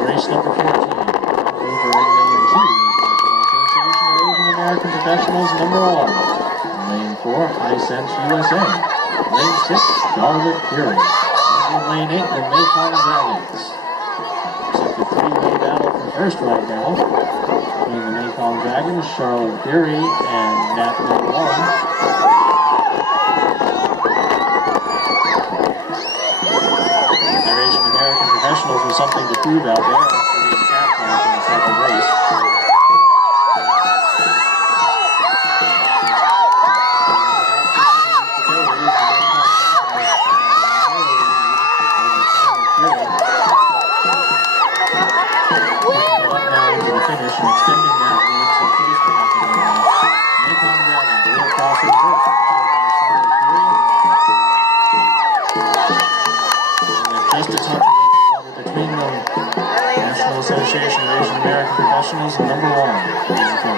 Race number 14, over in lane 2, National Association of Asian American Professionals, number 1. Lane 4, Hisense USA. Lane 6, Charlotte Fury. In lane 8, the Mekong Dragons. Looks like a three-way battle for first right now. Between the Mekong Dragons, Charlotte Fury, and Nat number 1. Asian American Professionals with something to prove out there after being catcalled in the second race. Now into the finish and extending that lead to finish the Mekong Dragons will cross in first, just a touch of open water between them. National Association of Asian American Professionals, number 1 is the